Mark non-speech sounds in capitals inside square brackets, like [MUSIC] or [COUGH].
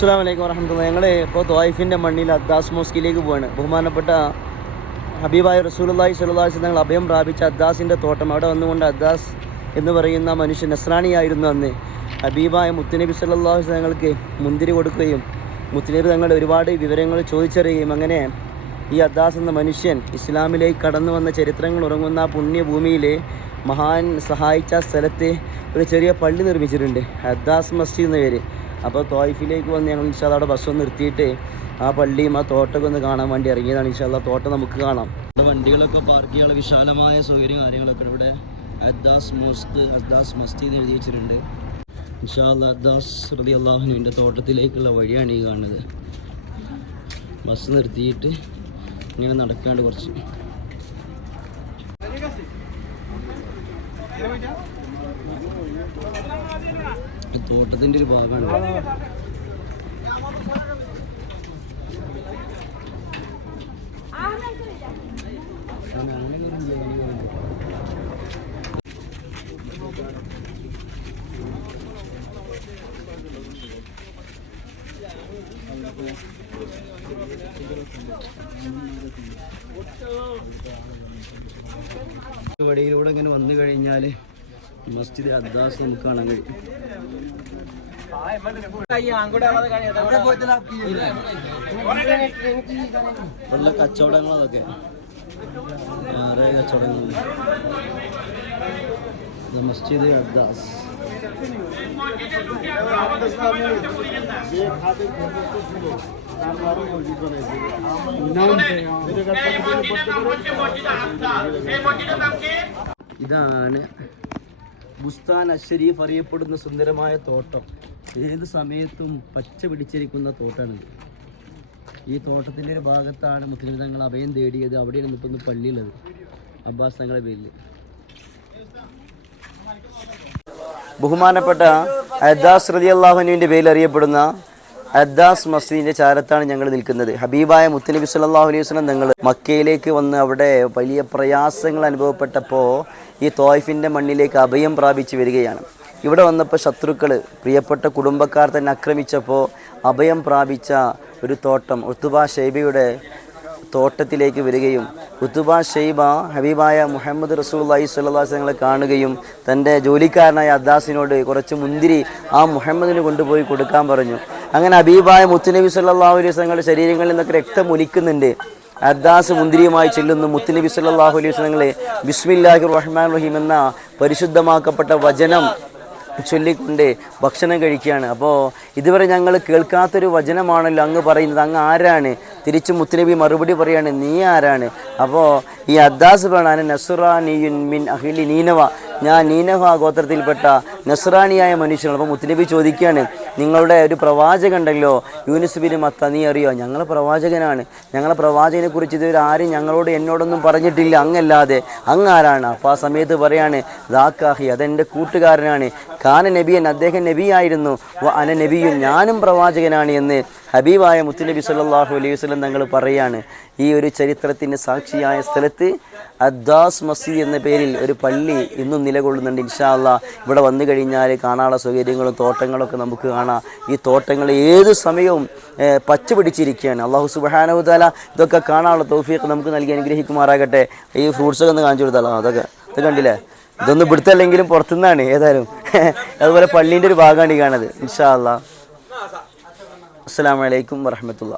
അസ്സാം വലൈക്കും വരഹമുല്ല ഞങ്ങൾ ഇപ്പോൾ ത്വായിഫിന്റെ മണ്ണിൽ അദ്ദാസ് മോസ്കിലേക്ക് പോവാണ്. ബഹുമാനപ്പെട്ട ഹബീബായ സ്വല്ലല്ലാഹി അലൈഹി തങ്ങൾ അഭയം പ്രാപിച്ച അദ്ദാസിന്റെ തോട്ടം. അവിടെ വന്നുകൊണ്ട് അദ്ദാസ് എന്ന് പറയുന്ന മനുഷ്യൻ നസ്രാണിയായിരുന്നു അന്ന്. ഹബീബായ മുത്തുനബി സല്ലല്ലാഹു ഞങ്ങൾക്ക് മുന്തിരി കൊടുക്കുകയും മുത്തുനബി തങ്ങളുടെ ഒരുപാട് വിവരങ്ങൾ ചോദിച്ചറിയുകയും അങ്ങനെ ഈ അദ്ദാസ് എന്ന മനുഷ്യൻ ഇസ്ലാമിലേക്ക് കടന്നു വന്ന ചരിത്രങ്ങൾ ഉറങ്ങുന്ന പുണ്യഭൂമിയിൽ മഹാൻ സഹായിച്ച സ്ഥലത്ത് ഒരു ചെറിയ പള്ളി നിർമ്മിച്ചിട്ടുണ്ട്. അദ്ദാസ് മസ്ജിദ് എന്ന പേര്. അപ്പോൾ തോയിഫിലേക്ക് വന്ന് ഞങ്ങൾ ഇൻഷാല്ല അവിടെ ബസ് ഒന്ന് നിർത്തിയിട്ട് ആ പള്ളിയും ആ തോട്ടമൊക്കെ ഒന്ന് കാണാൻ വേണ്ടി ഇറങ്ങിയതാണ് ഇൻഷാല്ല തോട്ടം നമുക്ക് കാണാം. ഇവിടെ വണ്ടികളൊക്കെ പാർക്ക് ചെയ്യാനുള്ള വിശാലമായ സൗകര്യം കാര്യങ്ങളൊക്കെ ഇവിടെ അദ്ദാസ് മോസ്ക് അദ്ദാസ് മസ്ജിദ് എഴുതി വെച്ചിട്ടുണ്ട്. ഇൻഷാല്ല അദ്ദാസ് റതി അള്ളാഹുനുവിന്റെ തോട്ടത്തിലേക്കുള്ള വഴിയാണ് ഈ കാണുന്നത്. ബസ് നിർത്തിയിട്ട് ഇങ്ങനെ നടക്കാണ്ട് കുറച്ച്. തോട്ടത്തിന്റെ ഒരു ഭാഗമാണ്. വഴിയിലൂടെ ഇങ്ങനെ വന്നു കഴിഞ്ഞാൽ മസ്ജിദ് അദ്ദാസ് നമുക്ക് കാണാൻ കഴിയും നല്ല കച്ചവടങ്ങൾ അതൊക്കെ. വേറെ കച്ചവടങ്ങൾ. ഇത് മസ്ജിദ് അദ്ദാസ്. ഇതാണ് ബുസ്താൻ അഷരീഫ് അറിയപ്പെടുന്ന സുന്ദരമായ തോട്ടം. ഏത് സമയത്തും പച്ച പിടിച്ചിരിക്കുന്ന തോട്ടമാണിത് ഈ തോട്ടത്തിന്റെ ഒരു ഭാഗത്താണ് മുസ്ലിം തങ്ങൾ അഭയം തേടിയത്. അവിടെയാണ് ഒന്ന് പള്ളിയുള്ളത്. അബ്ബാസ് തങ്ങളുടെ പേരിൽ ബഹുമാനപ്പെട്ട അദ്ദാസ് റതി അള്ളാഹുനുവിന്റെ പേരിൽ അറിയപ്പെടുന്ന അദ്ദാസ് മസ്ജിദിന്റെ ചാരത്താണ് ഞങ്ങൾ നിൽക്കുന്നത്. ഹബീബായ മുത്തനബി സല്ലല്ലാഹു അലൈഹി വസ്ലം ഞങ്ങൾ മക്കയിലേക്ക് വന്ന് അവിടെ വലിയ പ്രയാസങ്ങൾ അനുഭവപ്പെട്ടപ്പോൾ ഈ തോയ്ഫിന്റെ മണ്ണിലേക്ക് അഭയം പ്രാപിച്ചു വരികയാണ്. ഇവിടെ വന്നപ്പോൾ ശത്രുക്കൾ പ്രിയപ്പെട്ട കുടുംബക്കാർ തന്നെ ആക്രമിച്ചപ്പോൾ അഭയം പ്രാപിച്ച ഒരു തോട്ടം ഉത്തുബ ഷെയ്ബയുടെ തോട്ടത്തിലേക്ക് വരികയും ഉത്തുബ ഷെയ്ബ ഹബീബായ മുഹമ്മദ് റസൂല്ലായി സ്വല്ലാസങ്ങളെ കാണുകയും തന്റെ ജോലിക്കാരനായ അദ്ദാസിനോട് കുറച്ച് മുന്തിരി ആ മുഹമ്മദിന് കൊണ്ടുപോയി കൊടുക്കാൻ പറഞ്ഞു. അങ്ങനെ അബീബായ മുത്തുനബി സല്ലാഹു അലൈഹി തങ്ങളുടെ ശരീരങ്ങളിൽ നിന്നൊക്കെ രക്തം ഒലിക്കുന്നുണ്ട്. അദ്ദാസ് മുന്തിരിയുമായി ചെല്ലുന്നു മുത്തുനബി സല്ലാഹു അലൈഹി വസ്ലങ്ങളെ ബിസ്മില്ലാഹി റഹ്മാൻ റഹീം എന്ന പരിശുദ്ധമാക്കപ്പെട്ട വചനം ചൊല്ലിക്കൊണ്ട് ഭക്ഷണം കഴിക്കുകയാണ്. അപ്പോൾ ഇതുവരെ ഞങ്ങൾ കേൾക്കാത്തൊരു വചനമാണല്ലോ അങ്ങ് പറയുന്നത്. അങ്ങ് ആരാണ്? തിരിച്ച് മുത്തുനബി മറുപടി പറയാണ് നീ ആരാണ്? അപ്പോൾ ഈ അദ്ദാസ് പറയാണ് നസുറാനിയുൻ മിൻ അഹിലി നീനവ. ഞാൻ നീനവ ഗോത്രത്തിൽപ്പെട്ട നസ്രാനിയായ മനുഷ്യനാണ് അപ്പോൾ മുത്തുനബി ചോദിക്കുകയാണ് നിങ്ങളുടെ ഒരു പ്രവാചകൻ ഉണ്ടല്ലോ യൂനിസ് മത്ത നീ അറിയോ? ഞങ്ങൾ പ്രവാചകനാണ്. ഞങ്ങളെ പ്രവാചകനെ കുറിച്ച് ഇതുവരെ ആരും ഞങ്ങളോട് എന്നോടൊന്നും പറഞ്ഞിട്ടില്ല. അങ്ങല്ലാതെ അങ്ങ് ആരാണ് അപ്പോൾ ആ സമയത്ത് പറയാണ് ദാക്കാഹി അതെന്റെ കൂട്ടുകാരനാണ്. ഖാന നബിയൻ അദ്ദേഹം നബിയായിരുന്നു. അന നബിയും ഞാനും പ്രവാചകനാണ് എന്ന് ഹബീബായ മുത്തുനബി സല്ലാഹു അലൈഹി വസ്ലം തങ്ങൾ പറയാണ്. ഈ ഒരു ചരിത്രത്തിന്റെ സാക്ഷിയായ സ്ഥലത്ത് അദ്ദാസ് മസീദ് എന്ന പേരിൽ ഒരു പള്ളി ഇന്നും നിലകൊള്ളുന്നുണ്ട് ഇൻഷാ അള്ളാഹ് ഇവിടെ വന്നു കഴിഞ്ഞാൽ കാണാനുള്ള സൗകര്യങ്ങളും തോട്ടങ്ങളൊക്കെ നമുക്ക് കാണാം. ഈ തോട്ടങ്ങൾ ഏത് സമയവും പച്ച പിടിച്ചിരിക്കുകയാണ്. അള്ളാഹു സുബാനഹുദാല ഇതൊക്കെ കാണാനുള്ള തൗഫീഖ് നമുക്ക് നൽകി അനുഗ്രഹിക്കുമാറാകട്ടെ. ഈ ഫ്രൂട്ട്സൊക്കെ ഒന്ന് കാണിച്ചു കൊടുത്താലോ? അതൊക്കെ ഇത് കണ്ടില്ലേ? ഇതൊന്നും ഇവിടുത്തല്ലെങ്കിലും പുറത്തുനിന്നാണ് ഏതായാലും. [LAUGHS] അതുപോലെ പള്ളീന്റെ ഒരു ഭാഗമാണ് ഈ കാണുന്നത്. ഇൻഷാ അല്ലാ അസ്സാം വലൈക്കും വറഹമത്തുള്ള